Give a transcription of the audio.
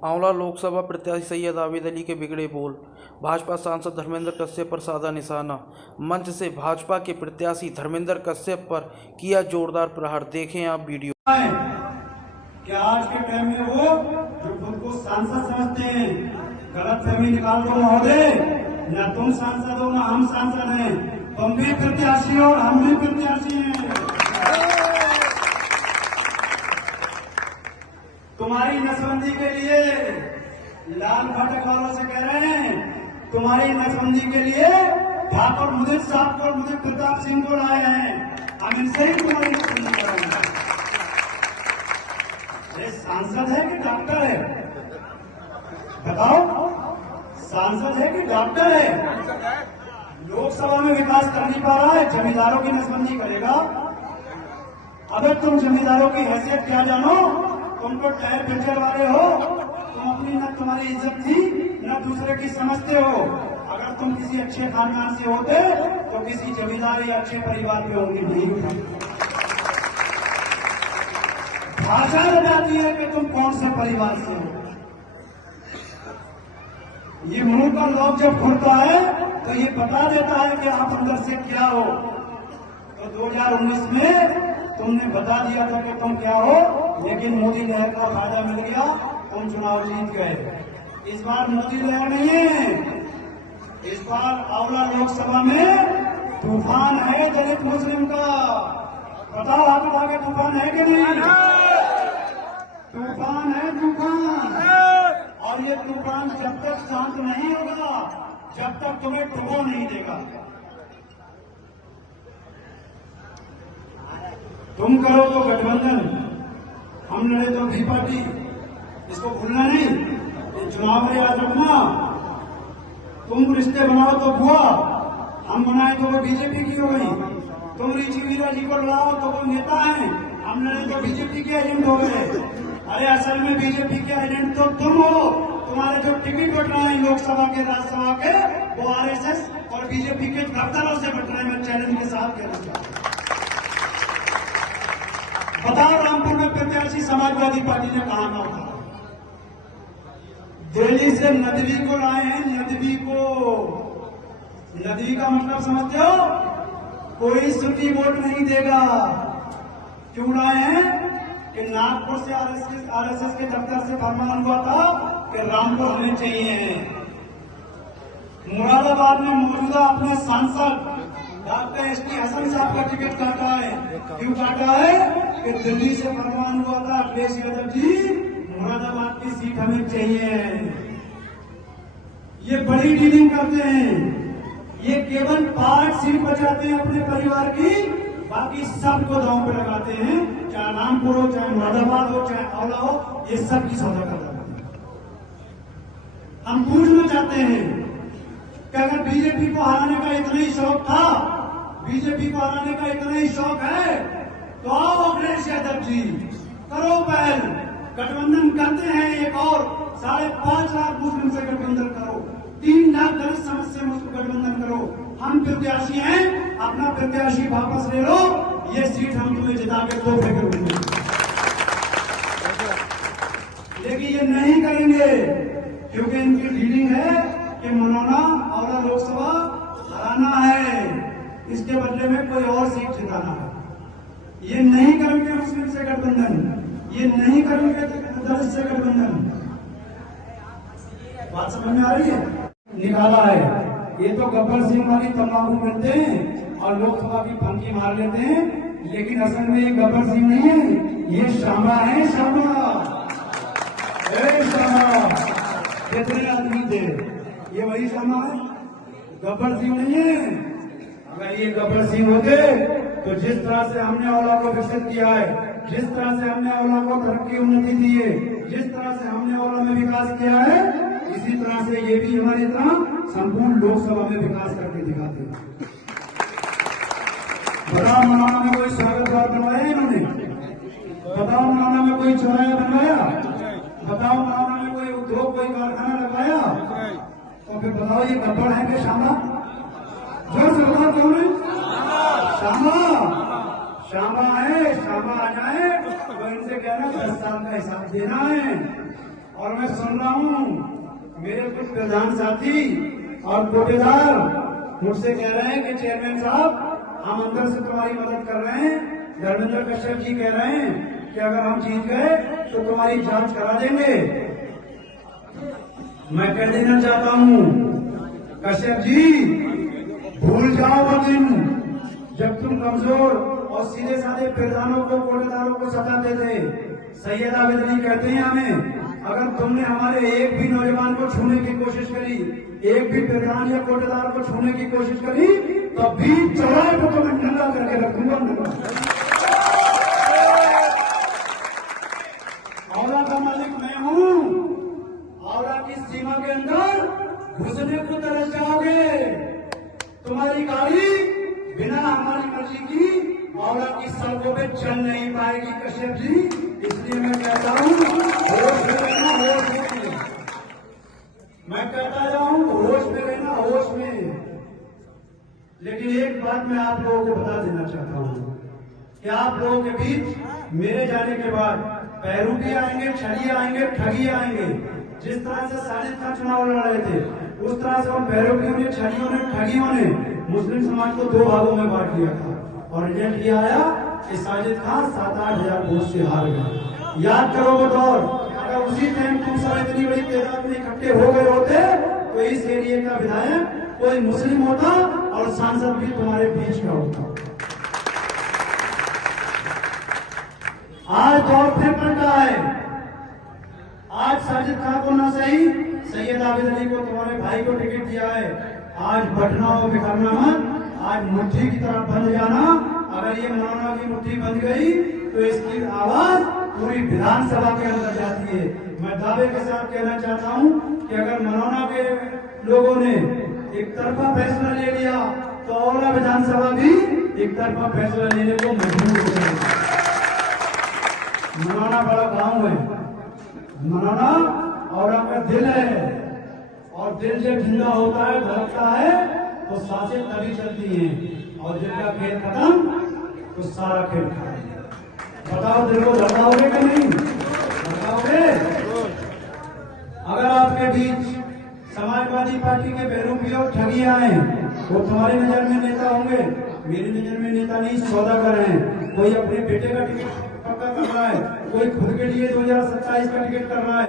आंवला लोकसभा प्रत्याशी सैयद आबिद अली के बिगड़े बोल। भाजपा सांसद धर्मेंद्र कश्यप पर साधा निशाना। मंच से भाजपा के प्रत्याशी धर्मेंद्र कश्यप पर किया जोरदार प्रहार। देखें आप वीडियो। क्या आज के टाइम में वो जो खुद को सांसद समझते हैं, गलत फहमी निकाल दो महोदय, न तुम सांसद हो न हम सांसद हैं, तुम भी प्रत्याशी हो और हम भी प्रत्याशी हैं। तुम्हारी नसबंदी के लिए लाल फाटक वालों से कह रहे हैं, तुम्हारी नसबंदी के लिए ठाकुर मुदित साहब को, मुदित प्रताप सिंह को लाए हैं। हम इनसे ही तुम्हारी नसबंदी कर रहे हैं। ये सांसद है कि डॉक्टर है? बताओ, सांसद है कि डॉक्टर है? लोकसभा में विकास कर नहीं पा रहा है, जमींदारों की नसबंदी करेगा। अगर तुम जमींदारों की हैसियत क्या जानो, तुम तो टायर पंचर वाले हो, तुम अपनी न तुम्हारी इज्जत थी न दूसरे की समझते हो। अगर तुम किसी अच्छे खानदान से होते तो किसी जमींदार या अच्छे परिवार में होंगे नहीं। भाषा बताती है कि तुम कौन से परिवार से हो। ये मुंह का लॉक जब खुलता है तो ये बता देता है कि आप अंदर से क्या हो। तो 2019 में तुमने बता दिया था कि तुम क्या हो, लेकिन मोदी लहर का फायदा मिल गया, तुम चुनाव जीत गए। इस बार मोदी लहर नहीं है, इस बार आंवला लोकसभा में तूफान है दलित मुस्लिम का। बताओ हाथ उठा के, तूफान है कि नहीं? तूफान है, तूफान। और ये तूफान जब तक शांत नहीं होगा, जब तक तुम्हें डुबो नहीं देगा। तुम करो तो गठबंधन, हम लड़े तो भी पार्टी। इसको भूलना नहीं, ये चुनाव में याद रखना। तुम रिश्ते बनाओ तो बुआ, हम बनाए तो वो बीजेपी की हो गई। तुम ऋषि वीरा जी को लड़ाओ तो वो नेता है, हम लड़े तो बीजेपी के एजेंट हो गए। अरे असल में बीजेपी के एजेंट तो तुम हो। तुम्हारे जो टिकट बट रहे हैं लोकसभा के, राज्यसभा के, वो आरएसएस और बीजेपी के दफ्तरों से बट रहे हैं। मैं चैलेंज के साथ कहना चाहता हूं। बताओ, रामपुर में प्रत्याशी समाजवादी पार्टी ने कहा ना उठा। दिल्ली से नदवी को लाए हैं, नदवी को। नदवी का मतलब समझते हो? कोई सुटी वोट नहीं देगा। क्यों लाए हैं? कि नागपुर से आरएसएस के दफ्तर से फरमान हुआ था कि रामपुर होने चाहिए। मुरादाबाद में मौजूदा अपने सांसद डॉक्टर एसटी हसन साहब का टिकट काटा है। क्यों काटा है? कि दिल्ली से फरमान हुआ था, अखिलेश यादव जी मुरादाबाद की सीट हमें चाहिए। ये बड़ी डीलिंग करते हैं, ये केवल 5 सीट बचाते हैं अपने परिवार की, बाकी सबको दांव पे लगाते हैं। चाहे रामपुर हो, चाहे मुरादाबाद हो, चाहे आंवला हो, ये सब की सौदा करते हैं। हम पूछना चाहते हैं कि अगर बीजेपी को हराने का इतना ही शौक था, बीजेपी को हराने का इतना ही शौक है, तो आओ अखिलेश यादव जी, करो पहल, गठबंधन करते हैं। एक और 5.5 लाख मुस्लिम से गठबंधन करो, 3 लाख दलित समाज से गठबंधन करो। हम प्रत्याशी हैं, अपना प्रत्याशी वापस ले लो, ये सीट हम तुम्हें जिता के तोहफे करेंगे। लेकिन ये नहीं करेंगे क्योंकि इनकी डीलिंग है कि मनोना आंवला लोकसभा हराना है, इसके बदले में कोई और सीट जिताना है। ये नहीं करेंगे मुस्लिम से गठबंधन, ये नहीं करेंगे दलित से गठबंधन। बात समझ में आ रही है? निकाला है। ये तो गब्बर सिंह वाली तंबाकू करते हैं और लोकसभा की फंकी मार लेते हैं, लेकिन असल में ये गब्बर सिंह नहीं है, ये श्यामा है। श्यामा, श्यामा कितने आदमी थे, ये वही श्यामा है, गब्बर सिंह नहीं है। अगर ये गब्बर सिंह होते तो जिस तरह से हमने आंवला को विकसित किया है, जिस तरह से हमने आंवला को तरक्की उन्नति दी है, जिस तरह से हमने आंवला में विकास किया है, इसी तरह से ये भी हमारी तरह संपूर्ण लोकसभा में विकास करके दिखाते हैं। बताओ, मनाना में कोई स्वागत द्वार बनवाया इन्होंने? बताओ, मनाना में कोई चौराहा बनवाया? बताओ, मनाना में कोई उद्योग, कोई कारखाना लगाया? तो फिर बताओ, ये गब्बर है कि श्यामा? जो सरकार कौन है? श्यामा, श्यामा है। श्यामा आ जाए तो इनसे कहना 10 साल का हिसाब देना है। और मैं सुन रहा हूँ मेरे कुछ प्रधान साथी और कोटेदार मुझसे कह रहे हैं कि चेयरमैन साहब हम अंदर से तुम्हारी मदद कर रहे हैं। धर्मेंद्र कश्यप जी कह रहे हैं कि अगर हम जीत गए तो तुम्हारी जांच करा देंगे। मैं कह देना चाहता हूँ कश्यप जी, भूल जाओ वो दिन जब तुम कमजोर और सीधे साधे प्रधानों को कोटेदारों को सताते थे। सैयद आबिद अली कहते हैं हमें, अगर तुमने हमारे एक भी नौजवान को छूने की कोशिश करी, एक भी प्रधान या कोटेदार को छूने की कोशिश करी, तो बीच चौराहे को तो मैं नंगा करके रखूंगा। औला का मालिक मैं हूँ। औला की सीमा के अंदर घुसने को तरस जाओगे। तुम्हारी गाड़ी बिना हमारी मर्जी की औला की सड़कों पे चल नहीं पाएगी कश्यप जी। इसलिए मैं कहता हूँ होश में रहना, होश में। मैं कहता जाऊँ होश में रहना, होश में। लेकिन एक बात मैं आप लोगों को बता देना चाहता हूँ कि आप लोगों के बीच मेरे जाने के बाद पैरू भी आएंगे, छड़िए आएंगे, ठगी आएंगे। जिस तरह से साजिद खान चुनाव लड़ रहे थे उस तरह से उन पैरोगियों ने, छड़ियों ने, ठगियों ने मुस्लिम समाज को 2 भागों में बांट दिया था और रिजल्ट ये आया कि साजिद खान 7-8 हजार वोट से हार गए। याद करो वो दौर। अगर उसी टाइम तुम सब इतनी बड़ी तादाद में इकट्ठे हो गए होते तो इस एरिया का विधायक कोई मुस्लिम होता और सांसद भी तुम्हारे बीच का होता। आज दौर फिर पलटा है। आज साजिद खान को ना सही, सैयद आबिद अली को, तुम्हारे भाई को टिकट दिया है। आज बटना और बिखरना मत, आज मुट्ठी की तरफ बंद जाना। अगर ये मनोना की मुट्ठी बंद गई तो इसकी आवाज पूरी विधानसभा के अंदर जाती है। मैं दावे के साथ कहना चाहता हूँ कि अगर मनोना के लोगों ने एक तरफा फैसला ले लिया तो औला विधानसभा भी एक तरफा फैसला लेने को मजबूर हो जाएगी। मनोना बड़ा गांव है, मनोना औला का दिल है और दिल जब जिंदा होता है, धड़कता है तो सांसें तभी चलती हैं और दिल का खेल खत्म तो सारा खेल खत्म। बताओ दिल को धड़काओगे कि नहीं धड़काओगे? अगर आपके बीच समाजवादी पार्टी के बेरूपी और ठगी आए वो तुम्हारी नजर में नेता होंगे, मेरी नजर में नेता नहीं, सौदागर हैं। कोई अपने बेटे का टिकट पक्का कर रहा है, कोई खुद के लिए 2027 का टिकट कर रहा है।